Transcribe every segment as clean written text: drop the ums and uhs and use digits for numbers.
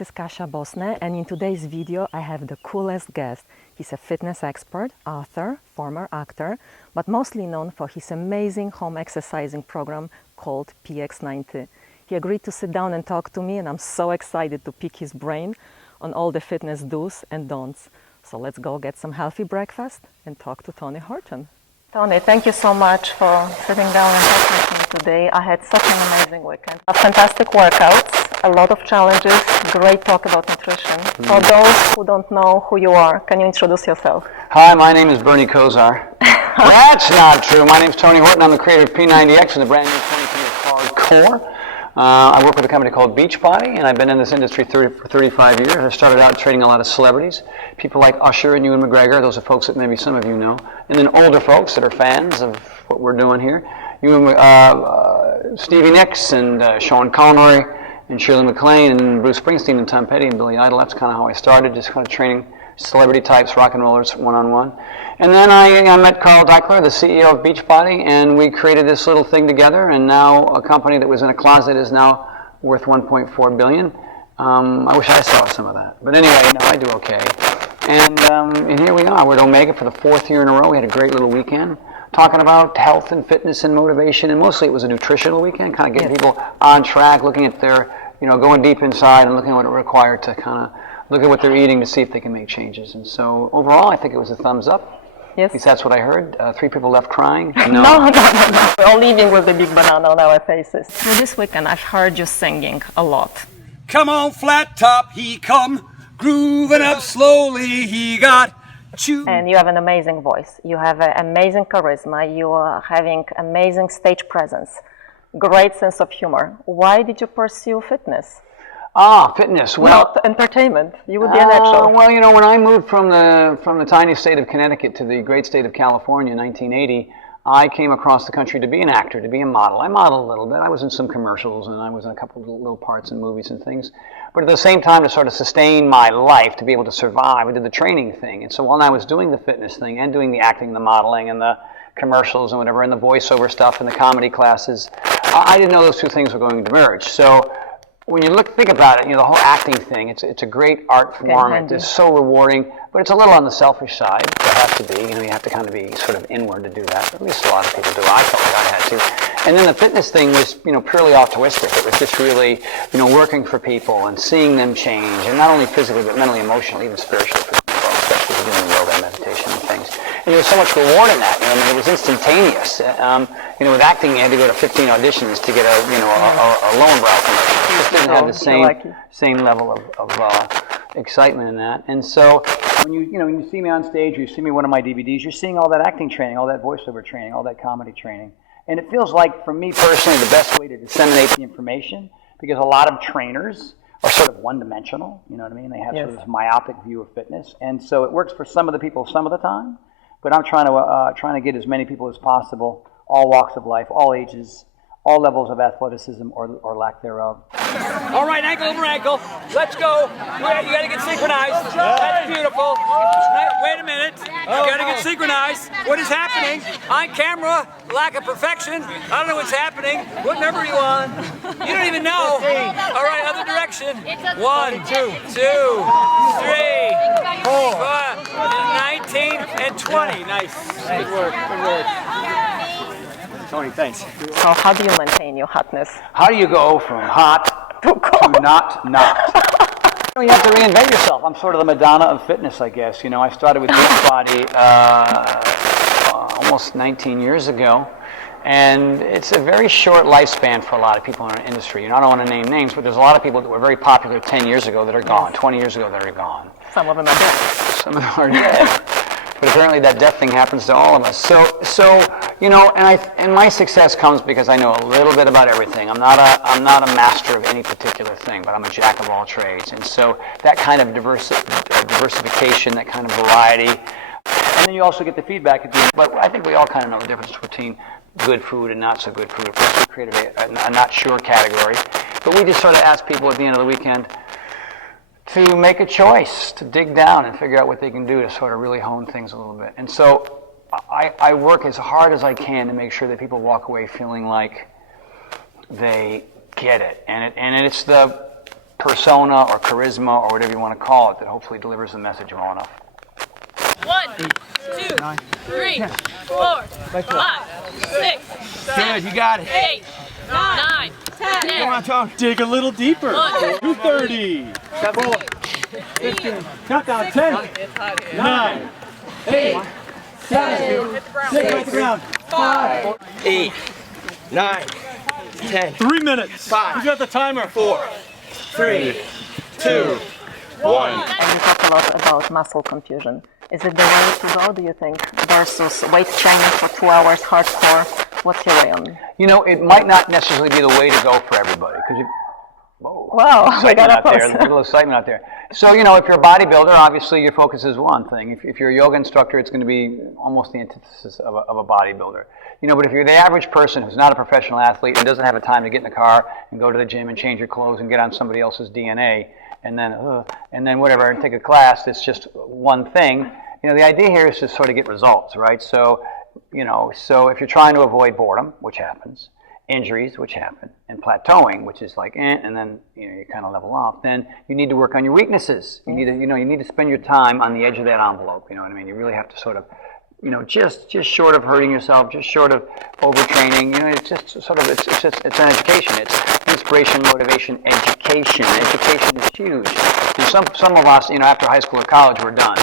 this is Kasia Bosne, and in today's video I have the coolest guest. He's a fitness expert, author, former actor, but mostly known for his amazing home exercising program called PX90. He agreed to sit down and talk to me, and I'm so excited to pick his brain on all the fitness do's and don'ts. So let's go get some healthy breakfast and talk to Tony Horton. Tony, thank you so much for sitting down and talking to me today. I had such an amazing weekend. Fantastic workouts, a lot of challenges, great talk about nutrition. For those who don't know who you are, can you introduce yourself? Hi, my name is Bernie Kosar. That's not true. My name is Tony Horton. I'm the creator of P90X and the brand new 2020 Hardcore. I work with a company called Beachbody, and I've been in this industry for 35 years. I started out training a lot of celebrities, people like Usher and Ewan McGregor. Those are folks that maybe some of you know. And then older folks that are fans of what we're doing here. Stevie Nicks and Sean Connery and Shirley MacLaine and Bruce Springsteen and Tom Petty and Billy Idol. That's kind of how I started, just kind of training celebrity types, rock and rollers, one-on-one. And then I met Carl Deichler, the CEO of Beachbody, and we created this little thing together, and now a company that was in a closet is now worth $1.4 billion. I wish I saw some of that. But anyway, no, I do okay. And here we are. We're at Omega for the 4th year in a row. We had a great little weekend talking about health and fitness and motivation, and mostly it was a nutritional weekend, kind of getting people on track, looking at their, going deep inside and looking at what it required to kind of look at what they're eating to see if they can make changes. And so overall, I think it was a thumbs up. Yes. At least that's what I heard. 3 people left crying. No. We're all leaving with a big banana on our faces. Through this weekend, I've heard you singing a lot. Come on, flat top, he come, grooving up slowly, he got chew. And you have an amazing voice. You have an amazing charisma. You are having amazing stage presence. Great sense of humor. Why did you pursue fitness? Fitness. Well, not entertainment. You would be a natural. Well, when I moved from the tiny state of Connecticut to the great state of California in 1980, I came across the country to be an actor, to be a model. I modeled a little bit. I was in some commercials, and I was in a couple of little parts in movies and things. But at the same time, to sort of sustain my life, to be able to survive, I did the training thing. And so while I was doing the fitness thing and doing the acting, the modeling, and the commercials and whatever, and the voiceover stuff and the comedy classes, I didn't know those two things were going to merge. So when you think about it, the whole acting thing, it's a great art form. It's so rewarding, but it's a little on the selfish side. It has to be. You have to kind of be sort of inward to do that. At least a lot of people do. I felt like I had to. And then the fitness thing was, purely altruistic. It was just really, working for people and seeing them change, and not only physically, but mentally, emotionally, even spiritually for people, especially if you're doing yoga and meditation and things. And there was so much reward in that. It was instantaneous. With acting, you had to go to 15 auditions to get a Lowenbrow commercial. You just didn't have the same level of excitement in that. And so when you see me on stage, or you see me in one of my DVDs, you're seeing all that acting training, all that voiceover training, all that comedy training. And it feels like, for me personally, the best way to disseminate the information, because a lot of trainers are sort of one-dimensional. You know what I mean? They have sort of this myopic view of fitness, and so it works for some of the people some of the time. But I'm trying to get as many people as possible, all walks of life, all ages, all levels of athleticism or lack thereof. All right, ankle over ankle. Let's go. You got to get synchronized. That's beautiful. Wait a minute. You got to get synchronized. What is happening? On camera, lack of perfection. I don't know what's happening. What number are you on? You don't even know. All right, other direction. 1, 2, 3, 4, 19, and 20. Nice. Good work. Good work. Tony, thanks. So how do you maintain your hotness? How do you go from hot to not? You have to reinvent yourself. I'm sort of the Madonna of fitness, I guess. I started with Beachbody almost 19 years ago, and it's a very short lifespan for a lot of people in our industry. I don't want to name names, but there's a lot of people that were very popular 10 years ago that are gone, 20 years ago that are gone. Some of them are dead. Some of them are dead. But apparently that death thing happens to all of us. So and my success comes because I know a little bit about everything. I'm not a master of any particular thing, but I'm a jack of all trades. And so that kind of diversification, that kind of variety, and then you also get the feedback at the end. But I think we all kind of know the difference between good food and not so good food. Of course, we created a not sure category, but we just sort of asked people at the end of the weekend to make a choice, to dig down and figure out what they can do to sort of really hone things a little bit. And so I work as hard as I can to make sure that people walk away feeling like they get it. And it's the persona or charisma or whatever you want to call it that hopefully delivers the message well enough. 1, 2, 3, 4, 5, 6, 7, Good, you got it. 8, 9, 10. Come on, Tony. Dig a little deeper. 230. 15. Countdown. 10. 9. 8. 7. 6. Hit the ground. 5. 8. 9. 10. 3 minutes. 5. You got the timer. 4. 3. 2. 1. And we talked a lot about muscle confusion. Is it the way to go, do you think, versus weight training for 2 hours, hardcore? What's your way on? You know, it might not necessarily be the way to go for everybody because Wow, we got out there. There's a little excitement out there. So, you know, if you're a bodybuilder, obviously your focus is one thing. If you're a yoga instructor, it's going to be almost the antithesis of a bodybuilder. You know, but if you're the average person who's not a professional athlete and doesn't have a time to get in the car and go to the gym and change your clothes and get on somebody else's DNA and then whatever and take a class that's just one thing, you know, the idea here is to sort of get results, right? So, you know, so if you're trying to avoid boredom, which happens, injuries, which happen, and plateauing, which is like, and then you kind of level off. Then you need to work on your weaknesses. You need to, you need to spend your time on the edge of that envelope. You know what I mean? You really have to sort of, just short of hurting yourself, just short of overtraining. It's just sort of, it's an education. It's inspiration, motivation, education. Education is huge. And some of us, after high school or college, we're done.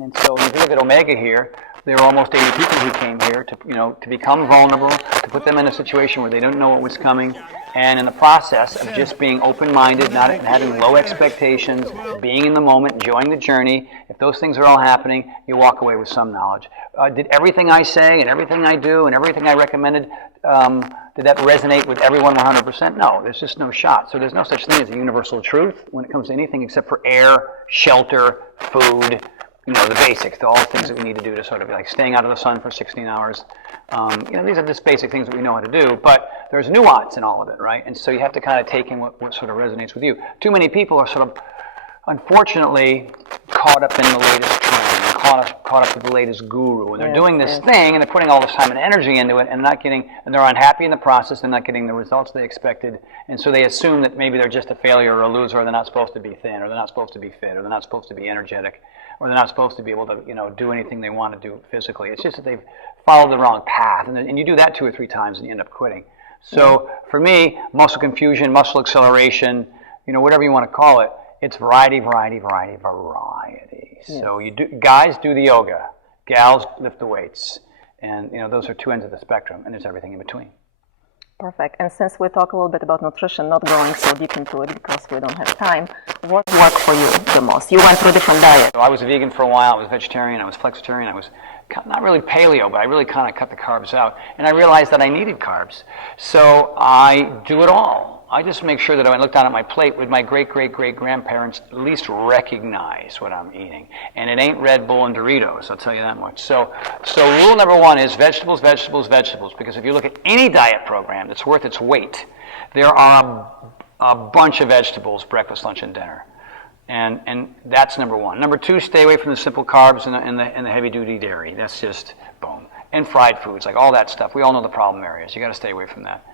And so if you look at Omega here, there are almost 80 people who came here to become vulnerable, to put them in a situation where they don't know what was coming, and in the process of just being open-minded, not having low expectations, being in the moment, enjoying the journey. If those things are all happening, you walk away with some knowledge. Did everything I say and everything I do and everything I recommended, did that resonate with everyone 100%? No, there's just no shot. So there's no such thing as a universal truth when it comes to anything except for air, shelter, food, the basics, all the things that we need to do to sort of like staying out of the sun for 16 hours. These are just basic things that we know how to do, but there's nuance in all of it, right? And so you have to kind of take in what sort of resonates with you. Too many people are sort of, unfortunately, caught up in the latest trend, caught up with the latest guru, and they're doing this thing, and they're putting all this time and energy into it, and they're unhappy in the process, they're not getting the results they expected, and so they assume that maybe they're just a failure or a loser, or they're not supposed to be thin, or they're not supposed to be fit, or they're not supposed to be energetic, or they're not supposed to be able to, do anything they want to do physically. It's just that they've followed the wrong path, and you do that 2 or 3 times, and you end up quitting. So for me, muscle confusion, muscle acceleration, whatever you want to call it, it's variety. So guys do the yoga, gals lift the weights, and those are 2 ends of the spectrum, and there's everything in between. Perfect. And since we talk a little bit about nutrition, not going so deep into it because we don't have time, what worked for you the most? You went through different diets. So I was a vegan for a while. I was vegetarian. I was flexitarian. I was not really paleo, but I really kind of cut the carbs out. And I realized that I needed carbs. So I do it all. I just make sure that when I look down at my plate, would my great-great-great-grandparents at least recognize what I'm eating? And it ain't Red Bull and Doritos, I'll tell you that much. So rule number 1 is vegetables, vegetables, vegetables. Because if you look at any diet program that's worth its weight, there are a bunch of vegetables, breakfast, lunch, and dinner. And that's number 1. Number 2, stay away from the simple carbs and the heavy-duty dairy. That's just boom. And fried foods, like all that stuff. We all know the problem areas. You got to stay away from that.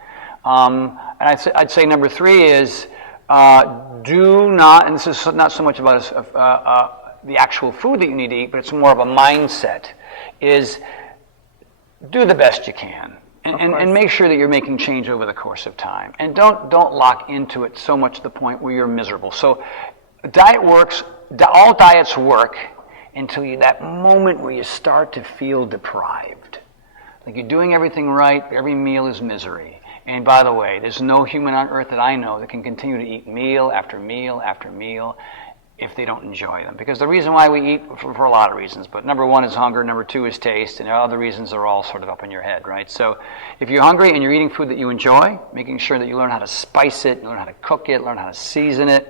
And I'd say number 3 is do not, and this is not so much about the actual food that you need to eat, but it's more of a mindset, is do the best you can. And make sure that you're making change over the course of time. And don't lock into it so much to the point where you're miserable. So diet works, all diets work until that moment where you start to feel deprived. Like you're doing everything right, but every meal is misery. And by the way, there's no human on earth that I know that can continue to eat meal after meal after meal if they don't enjoy them. Because the reason why we eat, for a lot of reasons, but number 1 is hunger, number 2 is taste, and the other reasons are all sort of up in your head, right? So if you're hungry and you're eating food that you enjoy, making sure that you learn how to spice it, learn how to cook it, learn how to season it,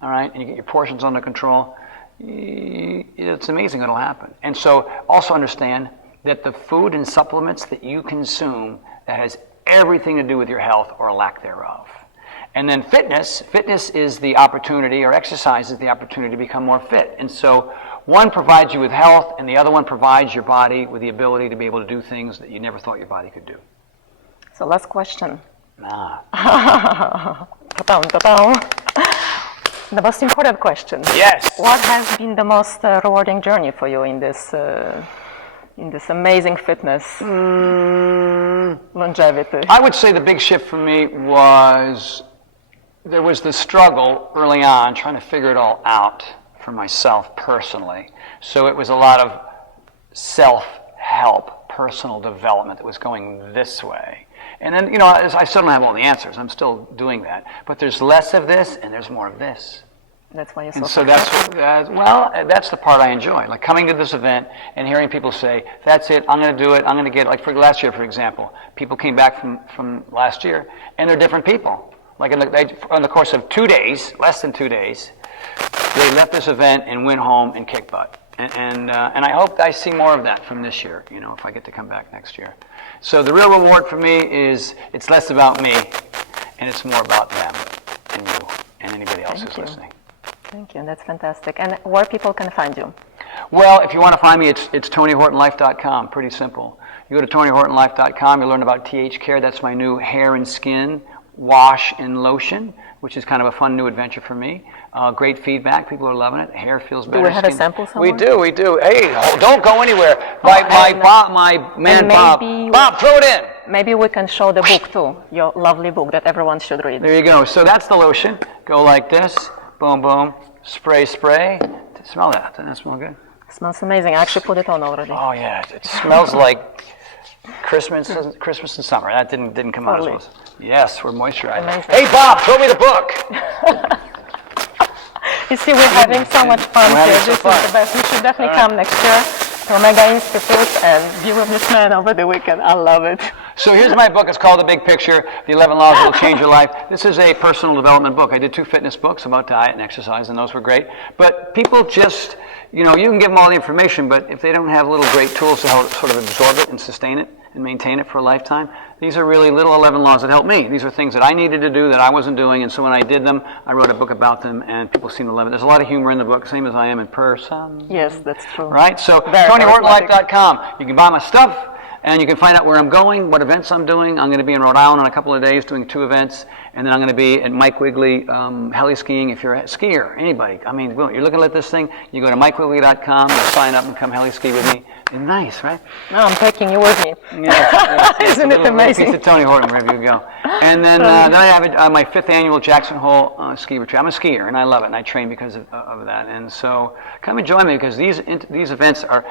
all right, and you get your portions under control, it's amazing what'll happen. And so also understand that the food and supplements that you consume that has everything to do with your health or a lack thereof. And then fitness is the opportunity, or exercise is the opportunity to become more fit. And so one provides you with health, and the other one provides your body with the ability to be able to do things that you never thought your body could do. So last question. Ah. Ta-dam, ta-dam. The most important question. Yes. What has been the most rewarding journey for you in this amazing fitness longevity? I would say the big shift for me was there was the struggle early on trying to figure it all out for myself personally. So it was a lot of self-help, personal development that was going this way. And then, you know, I still don't have all the answers. I'm still doing that. But there's less of this and there's more of this. That's why you're so And so that's, that's the part I enjoy. Like coming to this event and hearing people say, that's it, I'm going to do it, I'm going to get, like for last year, for example, people came back from last year and they're different people. Like in the course of 2 days, less than 2 days, they left this event and went home and kicked butt. And I hope I see more of that from this year, you know, if I get to come back next year. So the real reward for me is it's less about me and it's more about them and you and anybody else who's listening. Thank you, that's fantastic. And where people can find you? Well, if you want to find me, it's TonyHortonLife.com, pretty simple. You go to TonyHortonLife.com, you'll learn about TH Care. That's my new hair and skin wash and lotion, which is kind of a fun new adventure for me. Great feedback. People are loving it. Hair feels better. Do we have a sample somewhere? We do. Hey, don't go anywhere. My man Bob, throw it in. Maybe we can show the book too, your lovely book that everyone should read. There you go. So that's the lotion. Go like this. Boom, boom. Spray. Smell that. Doesn't that smell good? It smells amazing. I actually put it on already. Oh, yeah. It smells like Christmas and summer. That didn't come out as well. Yes, we're moisturizing. Amazing. Hey, Bob, throw me the book. You see, we're having so much fun here. This is the best. You should definitely come next year to Omega Institute and be with this man over the weekend. I love it. So here's my book. It's called The Big Picture, The 11 Laws That Will Change Your Life. This is a personal development book. I did 2 fitness books about diet and exercise, and those were great. But people just, you know, you can give them all the information, but if they don't have little great tools to help sort of absorb it and sustain it and maintain it for a lifetime, these are really little 11 laws that help me. These are things that I needed to do that I wasn't doing, and so when I did them, I wrote a book about them, and people seem to love it. There's a lot of humor in the book, same as I am in person. Yes, that's true. Right? So, TonyHortonLife.com. You can buy my stuff, and you can find out where I'm going, what events I'm doing. I'm going to be in Rhode Island in a couple of days doing 2 events, and then I'm going to be at Mike Wigley heli skiing. If you're a skier, anybody, I mean, you're looking at this thing, you go to MikeWigley.com, you sign up and come heli ski with me. It's nice, right? No, I'm taking you with me. Yes, Isn't it amazing? Piece of Tony Horton, wherever you go. And then I have my 5th annual Jackson Hole ski retreat. I'm a skier, and I love it, and I train because of that. And so come and join me, because these events are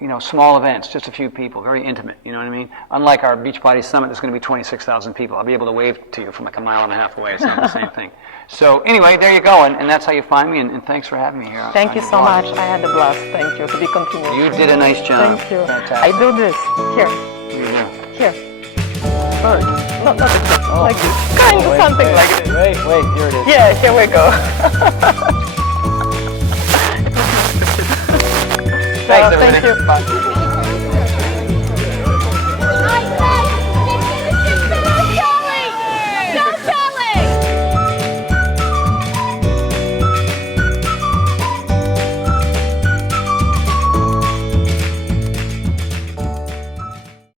you know, small events, just a few people, very intimate, you know what I mean? Unlike our Beachbody Summit, there's going to be 26,000 people. I'll be able to wave to you from like a mile and a half away. It's not the same thing. So anyway, there you go, and that's how you find me, and thanks for having me here. Thank you so much. I had a blast. Thank you. To be continued. You did a nice job. Thank you. Fantastic. I do this. Here. What do you do? Here. Sorry. Not this. Like this. Kind of something like this. Wait, here it is. Yeah, here we go. Thanks, everybody. Thank you. Bye.